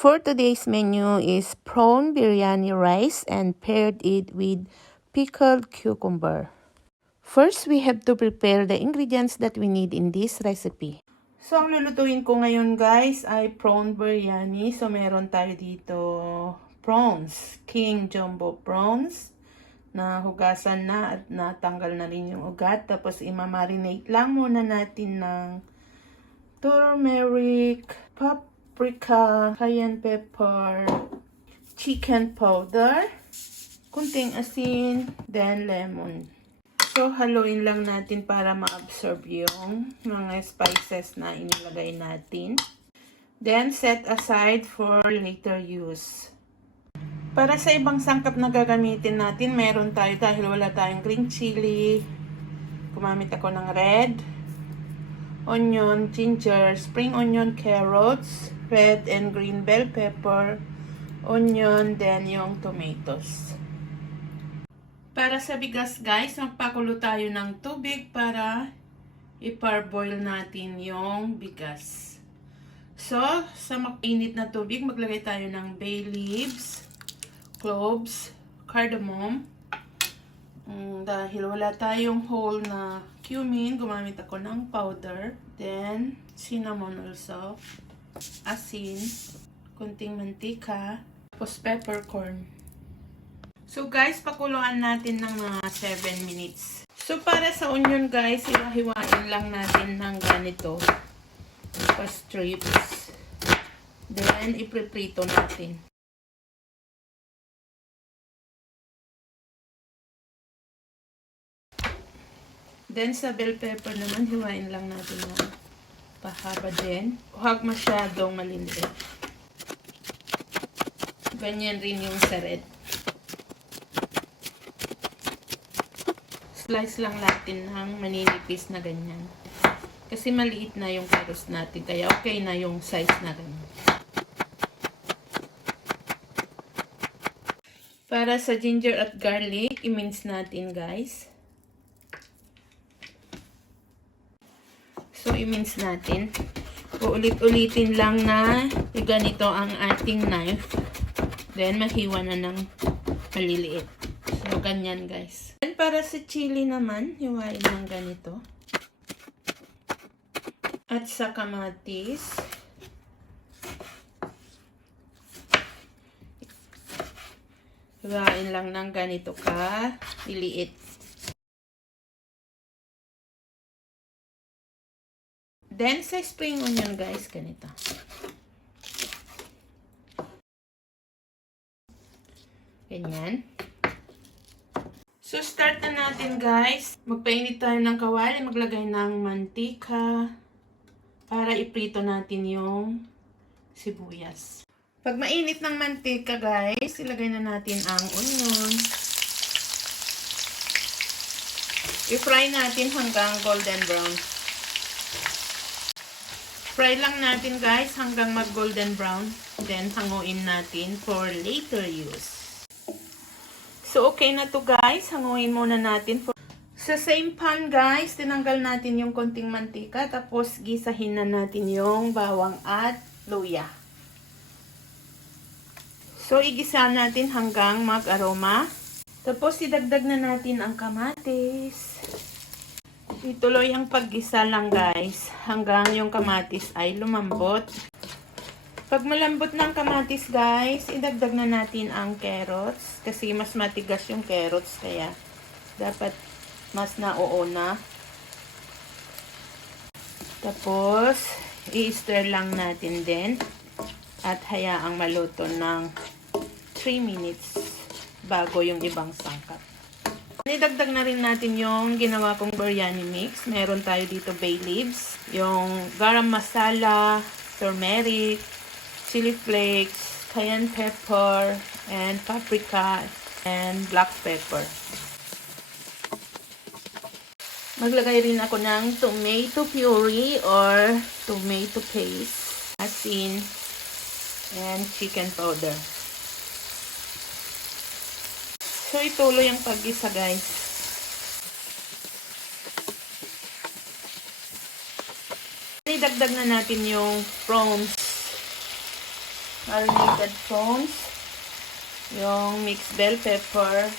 For today's menu is prawn biryani rice and paired it with pickled cucumber. First, we have to prepare the ingredients that we need in this recipe. So, ang lulutuin ko ngayon guys ay prawn biryani. So, meron tayo dito prawns, king jumbo prawns na hugasan na at natanggal na rin yung ugat. Tapos, imamarinate lang muna natin ng turmeric, paprika, cayenne pepper, chicken powder, kunting asin, then lemon. So, haluin lang natin para ma-absorb yung mga spices na inilagay natin. Then, set aside for later use. Para sa ibang sangkap na gagamitin natin, meron tayo dahil wala tayong green chili. Gumamit ako ng red, onion, ginger, spring onion, carrots, red and green bell pepper, onion, then yung tomatoes. Para sa bigas guys, magpakulo tayo ng tubig para i-parboil natin yung bigas. So, sa mainit na tubig, maglagay tayo ng bay leaves, cloves, cardamom. Dahil wala tayong whole na cumin, gumamit ako ng powder. Then, cinnamon also, asin, kunting mantika, tapos peppercorn. So guys, pakuluan natin ng mga 7 minutes. So para sa onion guys, hiwa-hiwain lang natin ng ganito. Pa strips. Then, ipiprito natin. Then sa bell pepper naman, hiwain lang natin ng pahaba din. Huwag masyadong maliliit. Ganyan rin yung sa red. Slice lang natin ng maninipis na ganyan. Kasi maliit na yung carrots natin. Kaya okay na yung size na ganyan. Para sa ginger at garlic, i-mince natin guys. So, i-mince natin. Uulit-ulitin lang na ganito ang ating knife. Then, mahiwa na ng maliliit. So, ganyan guys. And para sa chili naman, hiwain lang ganito. At sa kamatis. Hiwain lang ng ganito ka. Iliit. Then, sa spring onion guys, ganito. Ganyan. So, start na natin guys. Magpainit tayo ng kawali. Maglagay ng mantika para iprito natin yung sibuyas. Pag mainit ng mantika guys, ilagay na natin ang onion. I-fry natin hanggang golden brown. Fry lang natin guys hanggang mag-golden brown. Then, hanguin natin for later use. So, okay na to guys. Hanguin muna natin. Sa same pan guys, tinanggal natin yung konting mantika. Tapos, gisahin na natin yung bawang at luya. So, igisa natin hanggang mag-aroma. Tapos, idagdag na natin ang kamatis. Ituloy ang paggisa lang guys. Hanggang yung kamatis ay lumambot. Pag malambot ng kamatis guys, idagdag na natin ang carrots. Kasi mas matigas yung carrots. Kaya dapat mas nauuna. Tapos, i-stir lang natin din. At hayaang maluto ng 3 minutes bago yung ibang sangkap. Idagdag na rin natin yung ginawa kong biryani mix. Meron tayo dito bay leaves, yung garam masala, turmeric, chili flakes, cayenne pepper, and paprika, and black pepper. Maglagay rin ako ng tomato puree or tomato paste, asin, and chicken powder. So, ituloy ang paggisa guys. Idagdag na natin yung prawns. marinated prawns, yung mixed bell pepper,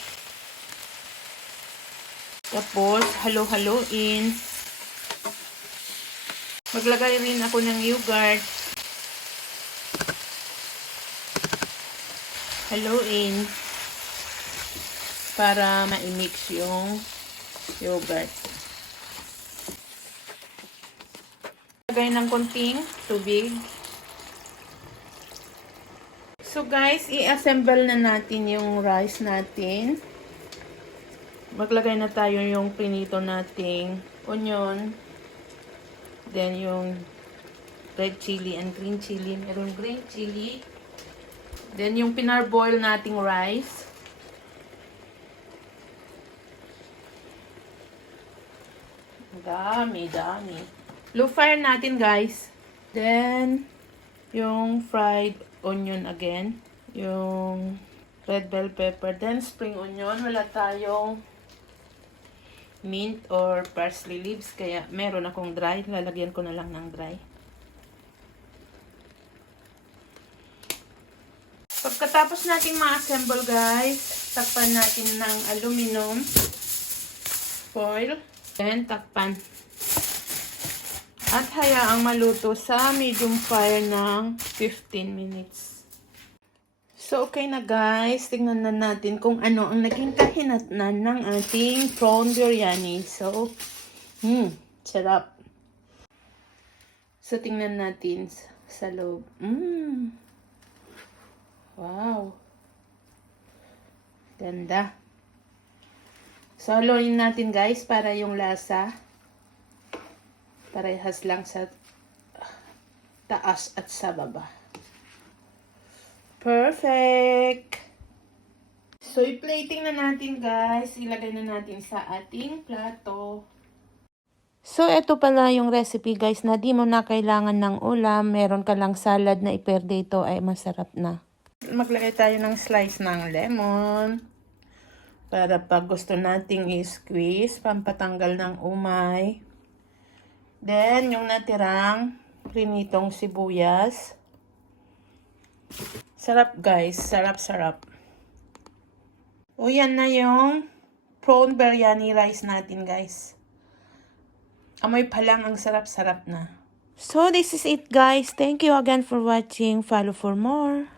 tapos halo-haloin. Maglagay rin ako ng yogurt. Haluin para ma-mix yung yogurt. Lagay ng konting tubig. So guys, i-assemble na natin yung rice natin. Maglagay na tayo yung pinito nating onion. Then yung red chili and green chili. Meron green chili. Then yung pinarboil nating rice. Dami. Low fire natin guys. Then yung fried onion again. Yung red bell pepper. Then spring onion. Wala tayong mint or parsley leaves. Kaya meron akong dry. Lalagyan ko na lang ng dry. Pagkatapos nating ma-assemble guys, takpan natin ng aluminum foil. Then takpan. At hayaang maluto sa medium fire ng 15 minutes. So, okay na guys. Tingnan na natin kung ano ang naging kahinatnan ng ating prawn biryani. So, sarap. So, tingnan natin sa loob. Wow. Ganda. So, haluin natin guys para yung lasa parehas lang sa taas at sa baba. Perfect! So, i-plating na natin guys. Ilagay na natin sa ating plato. So, ito pala yung recipe guys na di mo na kailangan ng ulam. Meron ka lang salad na iperde, ito ay masarap na. Maglagay tayo ng slice ng lemon. Para pag gusto nating i-squeeze, pampatanggal ng umay. Then, yung natirang prinitong sibuyas. Sarap guys, sarap. O yan na yung prawn biryani rice natin guys. Amoy pa lang ang sarap-sarap na. So this is it guys. Thank you again for watching. Follow for more.